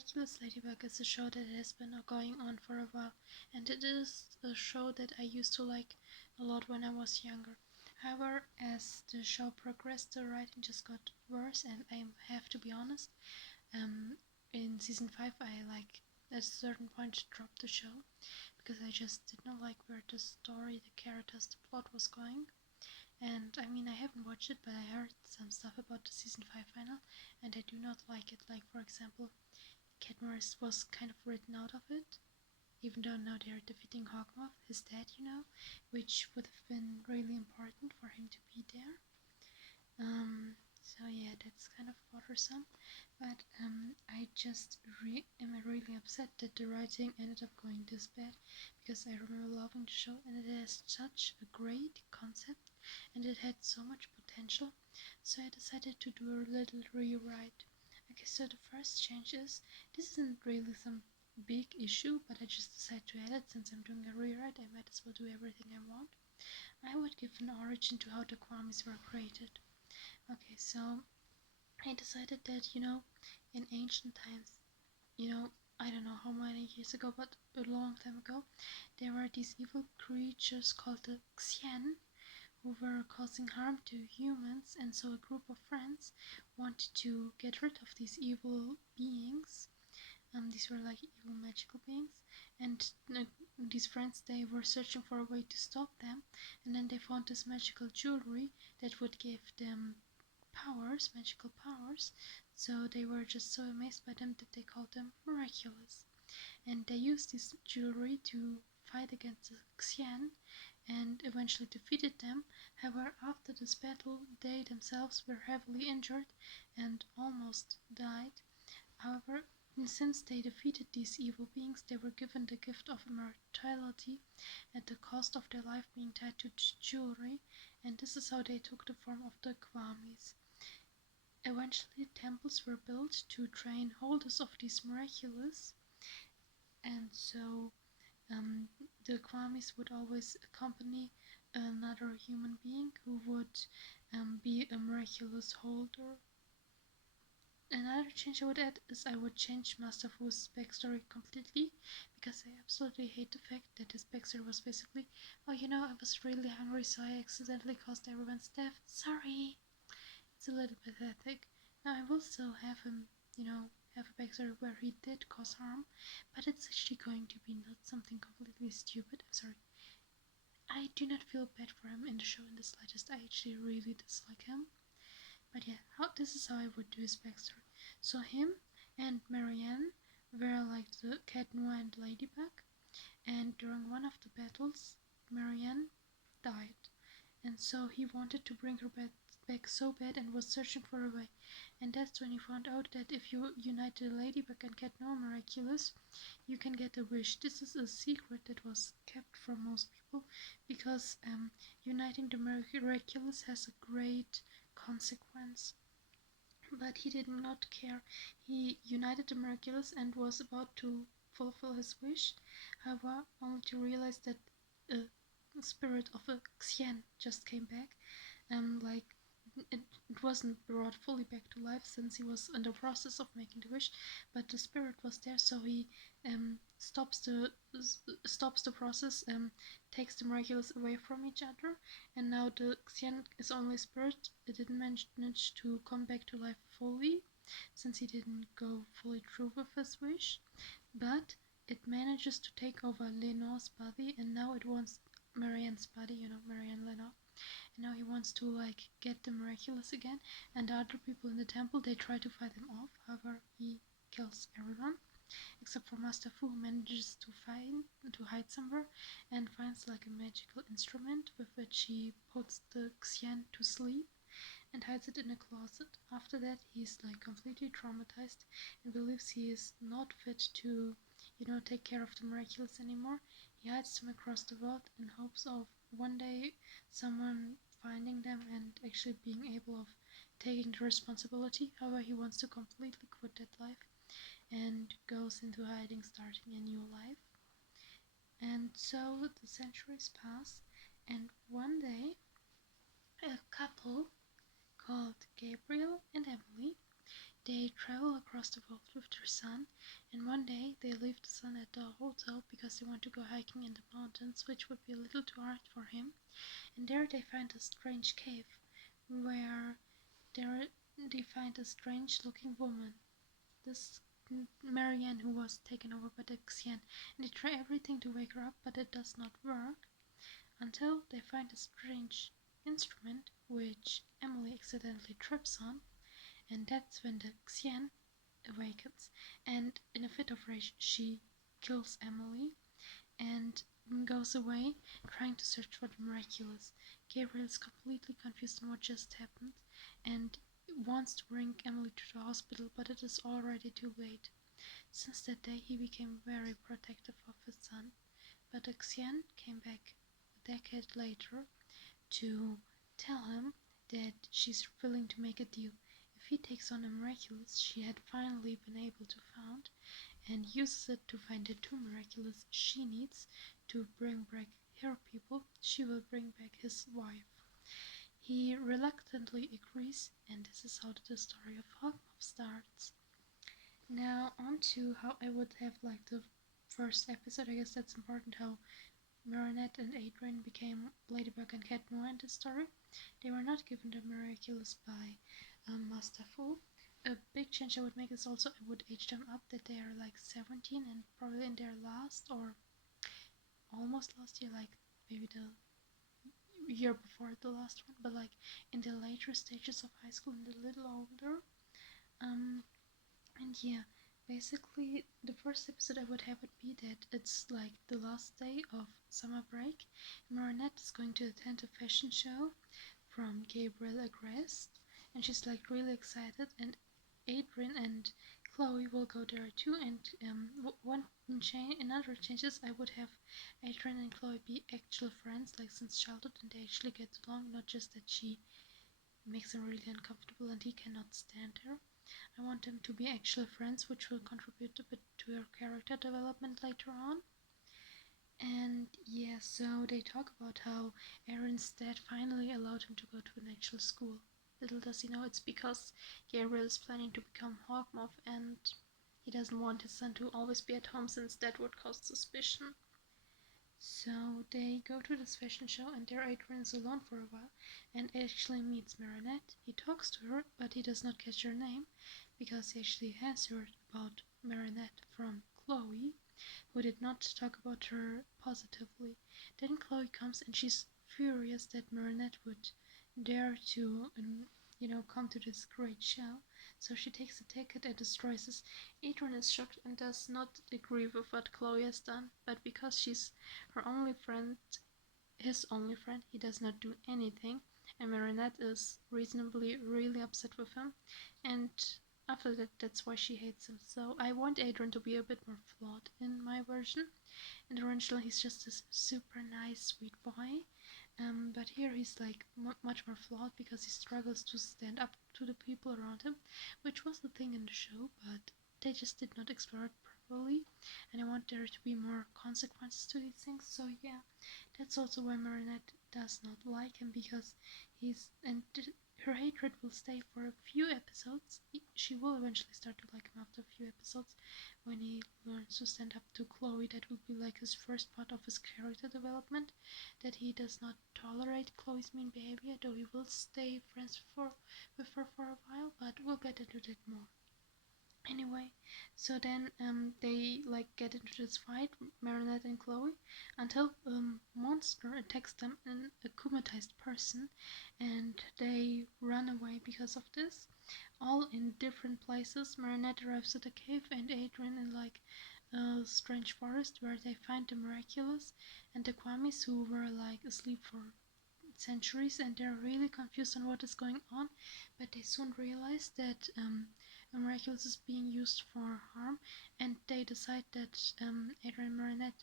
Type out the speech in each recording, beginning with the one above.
Miraculous Ladybug is a show that has been going on for a while, and it is a show that I used to like a lot when I was younger. However, as the show progressed, the writing just got worse, and I have to be honest, in season 5 I at a certain point dropped the show because I just did not like where the story, the characters, the plot was going. And I mean, I haven't watched it, but I heard some stuff about the season 5 final, and I do not like it. Like, for example, Cadmus was kind of written out of it, even though now they're defeating Hawkmoth, his dad, which would have been really important for him to be there. So yeah, that's kind of bothersome, but I just am really upset that the writing ended up going this bad, because I remember loving the show and it has such a great concept and it had so much potential, so I decided to do a little rewrite. Okay, so the first change is, this isn't really some big issue, but I just decided to add it. Since I'm doing a rewrite, I might as well do everything I want. I would give an origin to how the Kwamis were created. Okay, so I decided that, in ancient times, I don't know how many years ago, but a long time ago, there were these evil creatures called the Xian, who were causing harm to humans, and so a group of friends wanted to get rid of these evil beings. These were like evil magical beings, and these friends, they were searching for a way to stop them, and then they found this magical jewelry that would give them powers, magical powers. So they were just so amazed by them that they called them miraculous, and they used this jewelry to fight against the Xian and eventually defeated them. However, after this battle, they themselves were heavily injured and almost died. However, since they defeated these evil beings, they were given the gift of immortality at the cost of their life being tied to jewelry, and this is how they took the form of the Kwamis. Eventually, temples were built to train holders of these miraculous, and so the Kwamis would always accompany another human being who would be a miraculous holder. Another change I would add is I would change Master Fu's backstory completely, because I absolutely hate the fact that his backstory was basically, oh, I was really hungry, so I accidentally caused everyone's death. Sorry. It's a little pathetic. Now I will still have him, have a backstory where he did cause harm, but it's actually going to be not something completely stupid. I'm sorry. I do not feel bad for him in the show in the slightest. I actually really dislike him. But yeah, this is how I would do his backstory. So him and Marianne were like the Cat Noir and Ladybug, and during one of the battles, Marianne died, and so he wanted to bring her back so bad and was searching for a way. And that's when he found out that if you unite the Ladybug and Cat Noir Miraculous, you can get a wish. This is a secret that was kept from most people, because uniting the Miraculous has a great consequence. But he did not care. He united the Miraculous and was about to fulfill his wish, however, only to realize that a spirit of a Xian just came back. It wasn't brought fully back to life, since he was in the process of making the wish, but the spirit was there, so he stops the process, takes the miraculous away from each other, and now the Xian is only a spirit. It didn't manage to come back to life fully, since he didn't go fully through with his wish, but it manages to take over Lenore's body, and now it wants Marianne's body, Marianne Lenore. And now he wants to get the miraculous again, and the other people in the temple, they try to fight him off. However, he kills everyone except for Master Fu, who manages to hide somewhere and finds a magical instrument with which he puts the Xian to sleep and hides it in a closet. After that, he's completely traumatized and believes he is not fit to take care of the miraculous anymore. He hides them across the world in hopes of one day someone finding them and actually being able of taking the responsibility. However, he wants to completely quit that life and goes into hiding, starting a new life. And so the centuries pass, and one day a couple called Gabriel and Emily, they travel across the world with their son, And one day they leave the son at the hotel because they want to go hiking in the mountains, which would be a little too hard for him. And there they find a strange cave where there they find a strange looking woman, this Marianne, who was taken over by the Xian, and they try everything to wake her up, but it does not work until they find a strange instrument which Emily accidentally trips on, and that's when the Xian awakens, and in a fit of rage she kills Emily and goes away trying to search for the miraculous. Gabriel is completely confused on what just happened and wants to bring Emily to the hospital, but it is already too late. Since that day he became very protective of his son, but Xian came back a decade later to tell him that she's willing to make a deal. If he takes on a miraculous she had finally been able to found and uses it to find the two miraculous she needs to bring back her people, she will bring back his wife. He reluctantly agrees, and this is how the story of Hawkmoth starts. Now on to how I would have liked the first episode. I guess that's important, how Marinette and Adrian became Ladybug and Cat Noir in the story. They were not given the miraculous by Master Fu. A big change I would make is also I would age them up, that they are like 17 and probably in their last or almost last year, like maybe the year before the last one, but like in the later stages of high school and a little older. And yeah, basically the first episode I would have it be that it's like the last day of summer break. Marinette is going to attend a fashion show from Gabriel Agreste, and she's like really excited, and Adrian and Chloe will go there too. And another change is I would have Adrian and Chloe be actual friends, like since childhood, and they actually get along, not just that she makes him really uncomfortable and he cannot stand her. I want them to be actual friends, which will contribute a bit to her character development later on. And yeah, so they talk about how Aaron's dad finally allowed him to go to an actual school. Little does he know it's because Gabriel is planning to become Hawkmoth and he doesn't want his son to always be at home, since that would cause suspicion. So they go to this fashion show and there Adrian is alone for a while and actually meets Marinette. He talks to her, but he does not catch her name because he actually has heard about Marinette from Chloe, who did not talk about her positively. Then Chloe comes and she's furious that Marinette would dare to, come to this great show. So she takes a ticket and destroys this. Adrian is shocked and does not agree with what Chloe has done, but because she's her only friend, his only friend, he does not do anything, and Marinette is reasonably really upset with him, and after that, that's why she hates him. So I want Adrian to be a bit more flawed in my version. In the original, he's just this super nice, sweet boy. But here he's like much more flawed because he struggles to stand up to the people around him, which was the thing in the show, but they just did not explore it properly, and I want there to be more consequences to these things. So yeah, that's also why Marinette does not like him, because her hatred will stay for a few episodes. She will eventually start to like him after a few episodes when he learns to stand up to Chloe. That will be like his first part of his character development, that he does not tolerate Chloe's mean behavior, though he will stay friends with her for a while, but we'll get into that more. Anyway, so then they like get into this fight, Marinette and Chloe, until a monster attacks them, an akumatized person, and they run away because of this. All in different places. Marinette arrives at a cave and Adrian in like a strange forest where they find the miraculous and the Kwamis, who were like asleep for centuries, and they're really confused on what is going on, but they soon realize that a miraculous is being used for harm, and they decide that Adrian and Marinette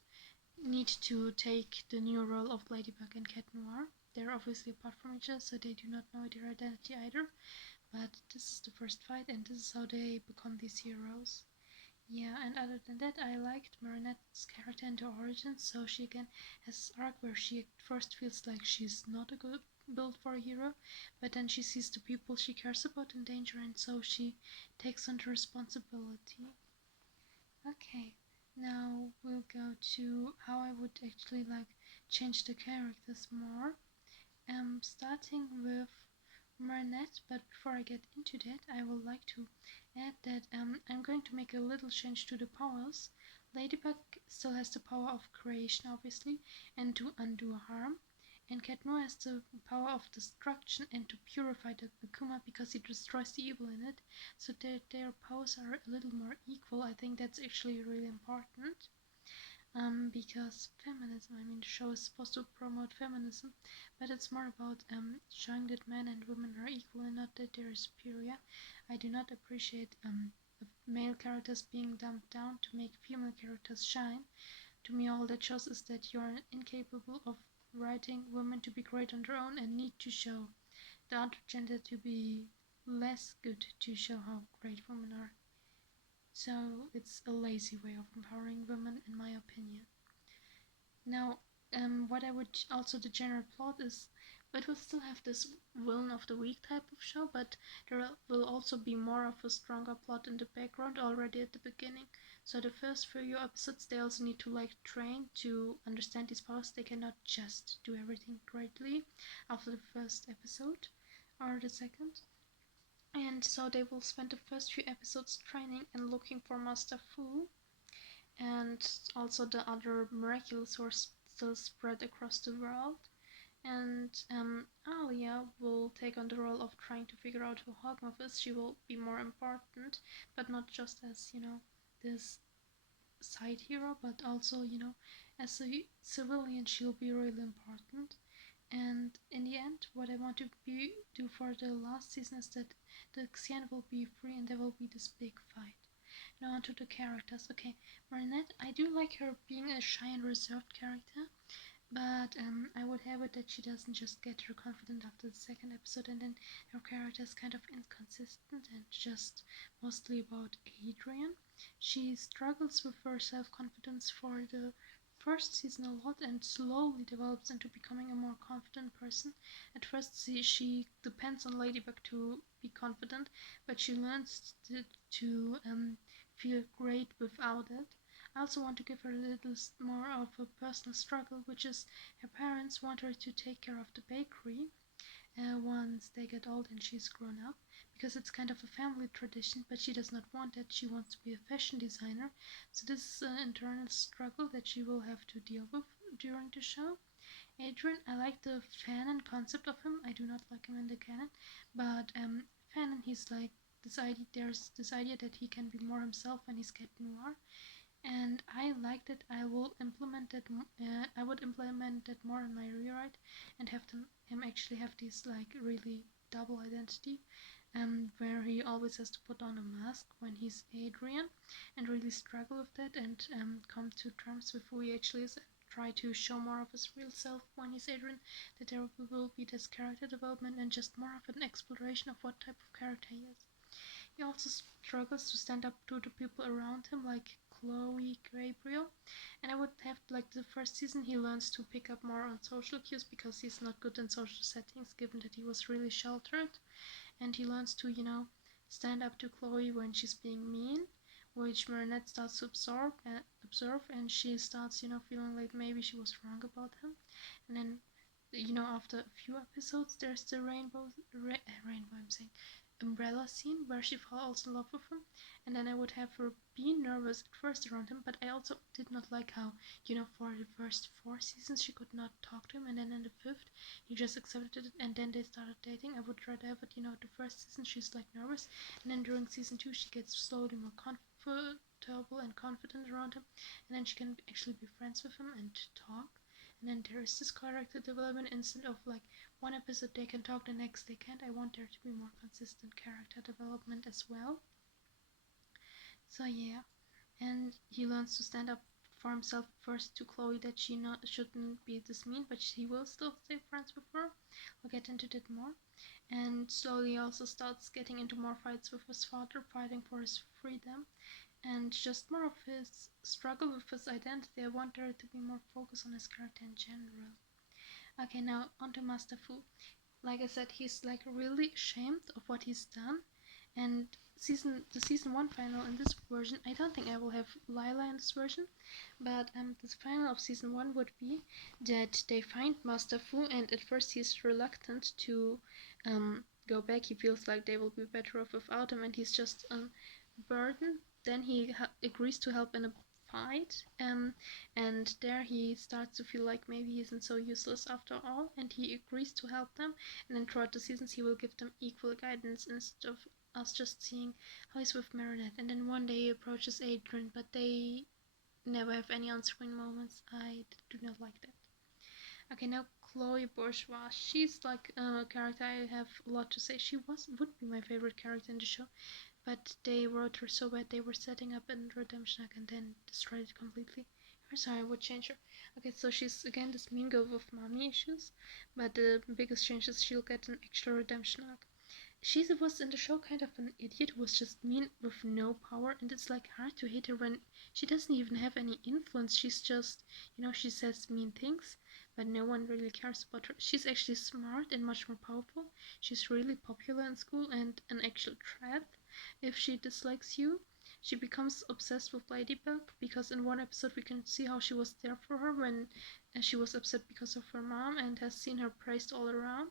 need to take the new role of Ladybug and Cat Noir. They're obviously apart from each other, so they do not know their identity either, but this is the first fight and this is how they become these heroes. Yeah, and other than that, I liked Marinette's character and her origins. So she again has this arc where she at first feels like she's not a good build for a hero, but then she sees the people she cares about in danger, and so she takes on the responsibility. Now we'll go to how I would actually like change the characters more. Starting with Marinette, but before I get into that, I would like to add that I'm going to make a little change to the powers. Ladybug still has the power of creation, obviously, and to undo harm. And Cat Noir has the power of destruction and to purify the Akuma because he destroys the evil in it. So their powers are a little more equal. I think that's actually really important. Because feminism, I mean, the show is supposed to promote feminism, but it's more about showing that men and women are equal and not that they're superior. I do not appreciate male characters being dumped down to make female characters shine. To me, all that shows is that you're incapable of writing women to be great on their own and need to show the other gender to be less good to show how great women are. So it's a lazy way of empowering women, in my opinion. Now, what I would also the general plot is, it will still have this villain of the week type of show, but there will also be more of a stronger plot in the background already at the beginning. So the first few episodes, they also need to like train to understand these powers. They cannot just do everything greatly after the first episode or the second. And so they will spend the first few episodes training and looking for Master Fu and also the other miraculous who are still spread across the world. And Alia will take on the role of trying to figure out who Hogmuth is. She will be more important, but not just as, this side hero, but also, as a civilian, she'll be really important. And in the end, what I want to do for the last season is that the Xian will be free and there will be this big fight. Now onto the characters. Okay, Marinette, I do like her being a shy and reserved character, but I would have it that she doesn't just get her confident after the second episode, and then her character is kind of inconsistent and just mostly about Adrian. She struggles with her self-confidence for the first season a lot and slowly develops into becoming a more confident person. At first she depends on Ladybug to be confident, but she learns to feel great without it. I also want to give her a little more of a personal struggle, which is her parents want her to take care of the bakery once they get old and she's grown up, because it's kind of a family tradition, but she does not want that. She wants to be a fashion designer. So this is an internal struggle that she will have to deal with during the show. Adrian, I like the fanon concept of him. I do not like him in the canon, but fanon, he's like this idea. There's this idea that he can be more himself when he's Cat Noir, and I like that. I will implement that. I would implement that more in my rewrite and have him actually have this like really double identity, where he always has to put on a mask when he's Adrian, and really struggle with that and come to terms with who he actually is. And try to show more of his real self when he's Adrian. That there will be this character development and just more of an exploration of what type of character he is. He also struggles to stand up to the people around him, like Chloe, Gabriel, and I would have like the first season he learns to pick up more on social cues because he's not good in social settings, given that he was really sheltered, and he learns to stand up to Chloe when she's being mean, which Marinette starts to observe, and she starts feeling like maybe she was wrong about him, and then after a few episodes there's the rainbow I'm saying umbrella scene where she falls in love with him, and then I would have her be nervous at first around him, but I also did not like how for the first 4 seasons she could not talk to him, and then in the 5th he just accepted it and then they started dating. I would rather have it the first season she's like nervous, and then during season 2 she gets slowly more comfortable and confident around him, and then she can actually be friends with him and talk. And then there is this character development instead of like one episode they can talk, the next they can't. I want there to be more consistent character development as well. So yeah, and he learns to stand up for himself first to Chloe, that she shouldn't be this mean, but he will still stay friends with her. We'll get into that more. And slowly also starts getting into more fights with his father, fighting for his freedom, and just more of his struggle with his identity. I want there to be more focus on his character in general. Okay, now onto Master Fu. Like I said, he's like really ashamed of what he's done, and the season 1 final in this version, I don't think I will have Lila in this version, but the final of season 1 would be that they find Master Fu, and at first he's reluctant to go back. He feels like they will be better off without him, and he's just a burden. Then he agrees to help in a fight, and there he starts to feel like maybe he isn't so useless after all, and he agrees to help them. And then throughout the seasons he will give them equal guidance instead of us just seeing how he's with Marinette. And then one day he approaches Adrian, but they never have any answering moments. I do not like that. Okay, now Chloe Bourgeois. She's like a character I have a lot to say. She would be my favorite character in the show, but they wrote her so bad. They were setting up a redemption arc and then destroyed it completely. Sorry, I would change her. Okay, so she's again this mean girl with mommy issues, but the biggest change is she'll get an extra redemption arc. She was in the show kind of an idiot who was just mean with no power, and it's like hard to hate her when she doesn't even have any influence. She's just, she says mean things, but no one really cares about her. She's actually smart and much more powerful. She's really popular in school and an actual threat. If she dislikes you, she becomes obsessed with Ladybug, because in one episode we can see how she was there for her when she was upset because of her mom and has seen her praised all around.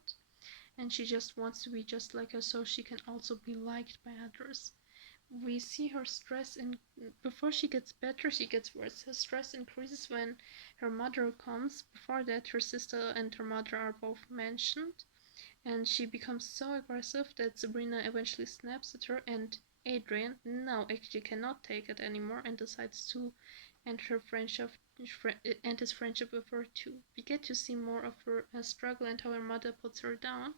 And she just wants to be just like her so she can also be liked by others. We see her stress, and before she gets better, she gets worse. Her stress increases when her mother comes. Before that, her sister and her mother are both mentioned, and she becomes so aggressive that Sabrina eventually snaps at her, and Adrian now actually cannot take it anymore and decides to end his friendship with her too. We get to see more of her struggle and how her mother puts her down.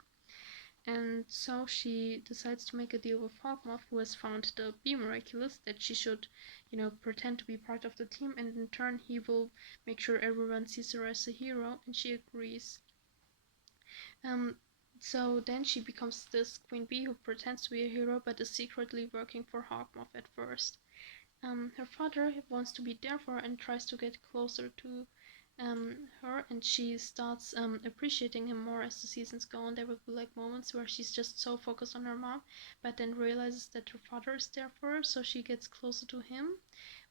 And so she decides to make a deal with Hawkmoth, who has found the Be Miraculous, that she should, pretend to be part of the team, and in turn he will make sure everyone sees her as a hero, and she agrees. So then she becomes this Queen Bee who pretends to be a hero but is secretly working for Hawkmoth at first. Her father wants to be there for her and tries to get closer to her, and she starts appreciating him more as the seasons go on. There will be like moments where she's just so focused on her mom, but then realizes that her father is there for her, so she gets closer to him,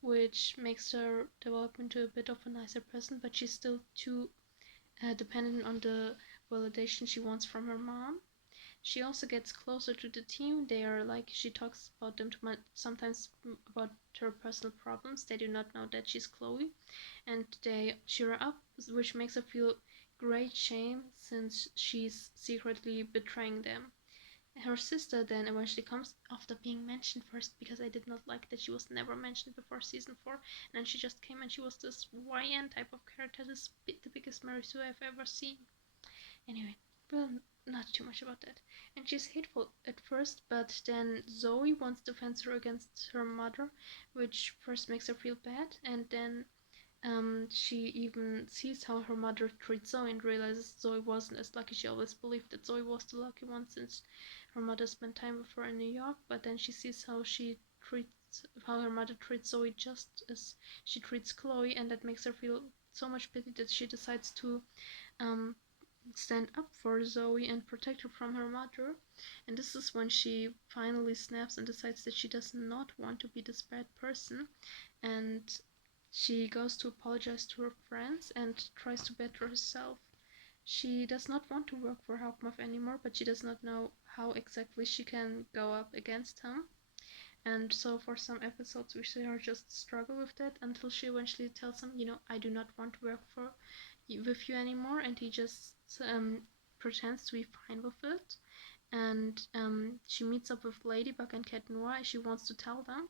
which makes her develop into a bit of a nicer person, but she's still too dependent on the validation she wants from her mom. She also gets closer to the team. They are like, she talks about them sometimes about her personal problems. They do not know that she's Chloe, and they cheer her up, which makes her feel great shame since she's secretly betraying them. Her sister then eventually comes after being mentioned first, because I did not like that she was never mentioned before season 4, and then she just came and she was this YN type of character, the biggest Mary Sue I've ever seen. Anyway, well, not too much about that. And she's hateful at first, but then Zoe wants to fence her against her mother, which first makes her feel bad, and then she even sees how her mother treats Zoe and realizes Zoe wasn't as lucky. She always believed that Zoe was the lucky one since her mother spent time with her in New York, but then she sees how her mother treats Zoe just as she treats Chloe, and that makes her feel so much pity that she decides to stand up for Zoe and protect her from her mother. And this is when she finally snaps and decides that she does not want to be this bad person, and she goes to apologize to her friends and tries to better herself. She does not want to work for Hawkmoth anymore, but she does not know how exactly she can go up against him. And so for some episodes we see her just struggle with that until she eventually tells him, I do not want to work with you anymore, and he just pretends to be fine with it. And she meets up with Ladybug and Cat Noir. She wants to tell them,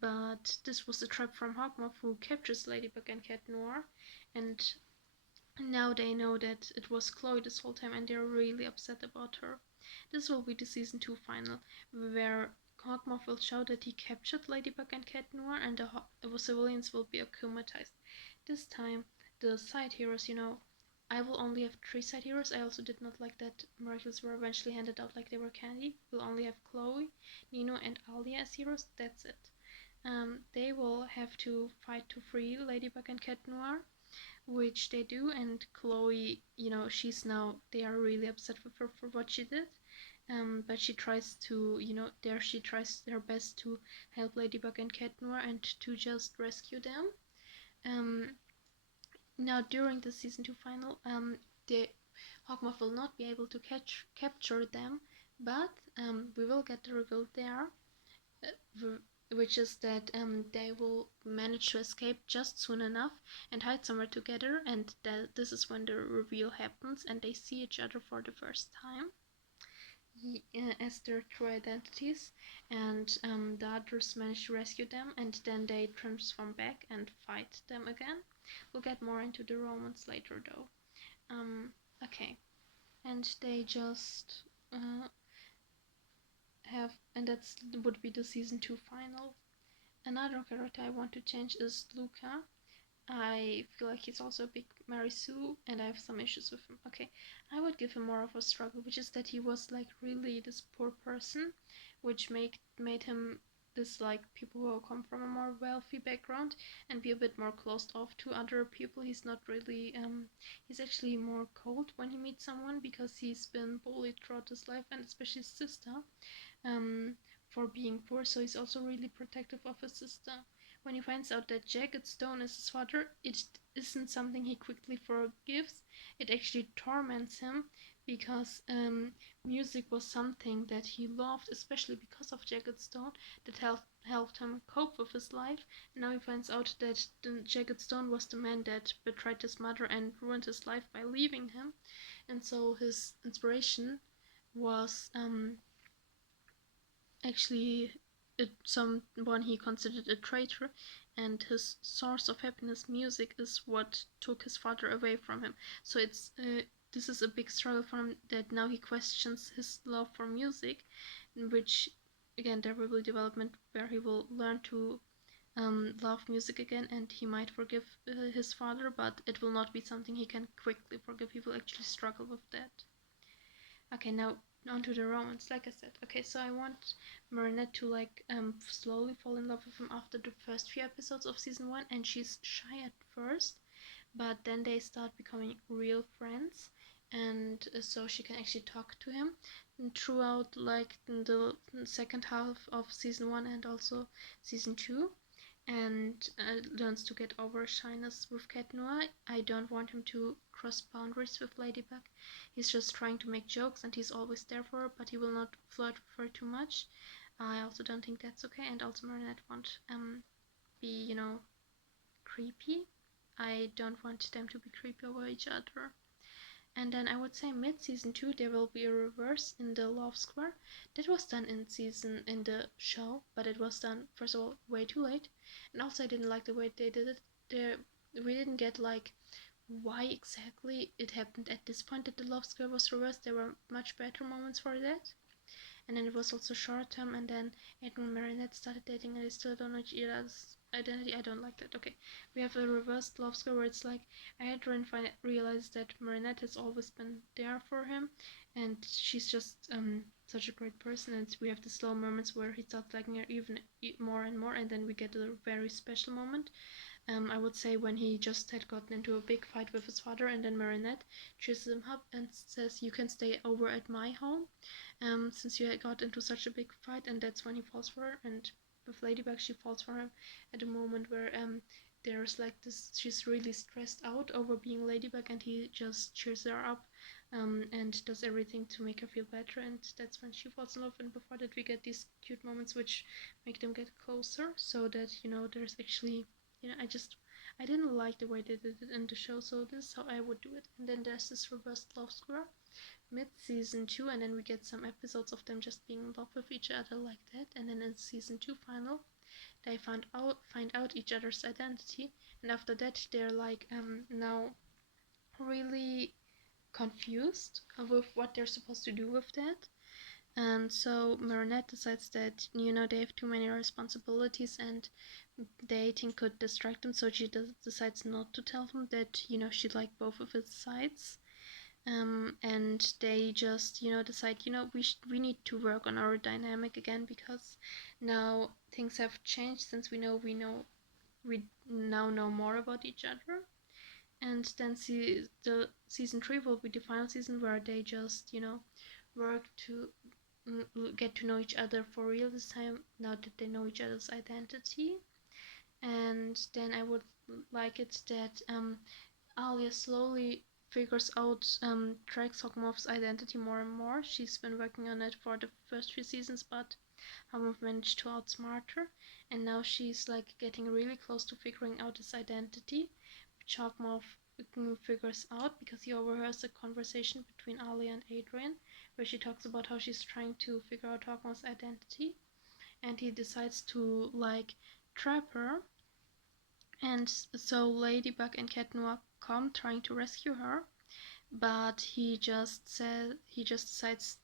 but this was a trap from Hawkmoth, who captures Ladybug and Cat Noir, and now they know that it was Chloe this whole time, and they're really upset about her. This will be the season 2 final, where Hawkmoth will show that he captured Ladybug and Cat Noir, and the civilians will be acclimatized. This time, the side heroes, I will only have 3 side heroes. I also did not like that Miraculous were eventually handed out like they were candy. We'll only have Chloe, Nino, and Alia as heroes. That's it. They will have to fight to free Ladybug and Cat Noir, which they do, and Chloe, they are really upset with her for what she did, but she tries to, there she tries her best to help Ladybug and Cat Noir and to just rescue them. Now during the season 2 final, the Hawkmoth will not be able to capture them, but we will get the reveal there, which is that they will manage to escape just soon enough and hide somewhere together, and this is when the reveal happens and they see each other for the first time as their true identities, and the others manage to rescue them, and then they transform back and fight them again. We'll get more into the romance later though. Okay, and they just and that's would be the season 2 final. Another character I want to change is Luca. I feel like he's also a big Mary Sue, and I have some issues with him. Okay, I would give him more of a struggle, which is that he was like really this poor person, which made him dislike people who come from a more wealthy background and be a bit more closed off to other people. He's not really he's actually more cold when he meets someone because he's been bullied throughout his life, and especially his sister, for being poor, so he's also really protective of his sister. When he finds out that Jagged Stone is his father, it isn't something he quickly forgives. It actually torments him because music was something that he loved, especially because of Jagged Stone, that helped him cope with his life. And now he finds out that Jagged Stone was the man that betrayed his mother and ruined his life by leaving him. And so his inspiration was actually someone he considered a traitor, and his source of happiness, music, is what took his father away from him. So it's this is a big struggle for him, that now he questions his love for music, in which again there will be development where he will learn to love music again, and he might forgive his father, but it will not be something he can quickly forgive. He will actually struggle with that. Okay, now onto the romance, like I said. Okay, so I want Marinette to like slowly fall in love with him after the first few episodes of season 1, and she's shy at first, but then they start becoming real friends, and so she can actually talk to him. And throughout like the second half of season 1 and also season 2, and learns to get over shyness with Cat Noir. I don't want him to cross boundaries with Ladybug. He's just trying to make jokes and he's always there for her, but he will not flirt with her too much. I also don't think that's okay, and also Marinette won't be, creepy. I don't want them to be creepy over each other. And then I would say mid-season 2 there will be a reverse in the love square. That was done in the show, but it was done, first of all, way too late, and also I didn't like the way they did it. We didn't get like why exactly it happened at this point that the love square was reversed. There were much better moments for that. And then it was also short term, and then Edward and Marinette started dating and they still don't know each other's identity. I don't like that. Okay, we have a reversed love story where it's like Adrian realized that Marinette has always been there for him, and she's just such a great person, and we have the slow moments where he starts liking her even more and more, and then we get a very special moment. I would say when he just had gotten into a big fight with his father, and then Marinette cheers him up and says, "You can stay over at my home, since you got into such a big fight," and that's when he falls for her. And with Ladybug, she falls for him at a moment where there's like this, she's really stressed out over being Ladybug, and he just cheers her up and does everything to make her feel better, and that's when she falls in love. And before that we get these cute moments which make them get closer, so that there's actually I didn't like the way they did it in the show, so this is how I would do it. And then there's this reversed love square mid-season 2, and then we get some episodes of them just being in love with each other like that. And then in season 2 final, they find out each other's identity, and after that they're like now really confused with what they're supposed to do with that. And so Marinette decides that they have too many responsibilities and dating could distract them, so she decides not to tell him that she liked both of his sides. And they just decide we need to work on our dynamic again, because now things have changed, since we now know more about each other. And then the season 3 will be the final season where they just work to get to know each other for real this time, now that they know each other's identity. And then I would like it that Alia slowly figures out Drake Sogmov's identity more and more. She's been working on it for the first few seasons, but Hamov managed to outsmart her, and now she's like getting really close to figuring out his identity, which Hawkmouth figures out because he overhears a conversation between Alia and Adrian, where she talks about how she's trying to figure out Hawkmouth's identity, and he decides to like trap her. And so Ladybug and Cat Noir come trying to rescue her, but he just decides,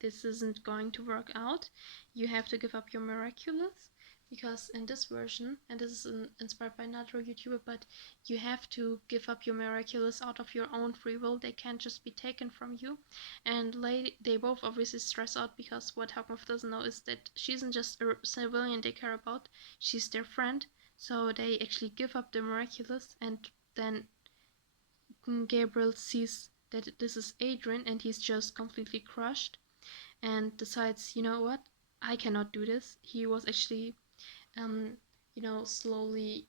this isn't going to work out. You have to give up your miraculous, because in this version, and this is inspired by another YouTuber, but you have to give up your miraculous out of your own free will. They can't just be taken from you. And they both obviously stress out, because what Huckmuff doesn't know is that she isn't just a civilian they care about, she's their friend. So they actually give up the miraculous, and then Gabriel sees that this is Adrian, and he's just completely crushed and decides, you know what, I cannot do this. He was actually, slowly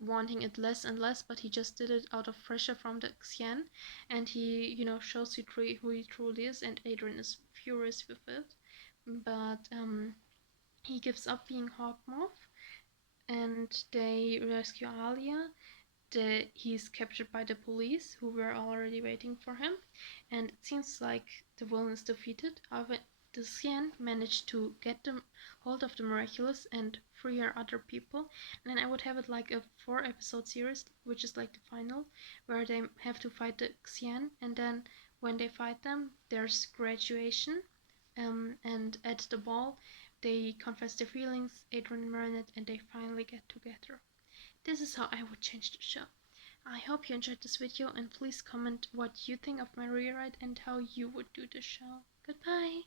wanting it less and less, but he just did it out of pressure from the Xian, and he, shows you who he truly is, and Adrian is furious with it. But he gives up being Hawkmoth, and they rescue Alia. He's captured by the police, who were already waiting for him, and it seems like the villain is defeated. However, the Xian managed to get them hold of the miraculous and free her other people, and then I would have it like a 4-episode series, which is like the final, where they have to fight the Xian, and then when they fight them, there's graduation, and at the ball, they confess their feelings, Adrian and Marinette, and they finally get together. This is how I would change the show. I hope you enjoyed this video, and please comment what you think of my rewrite and how you would do the show. Goodbye!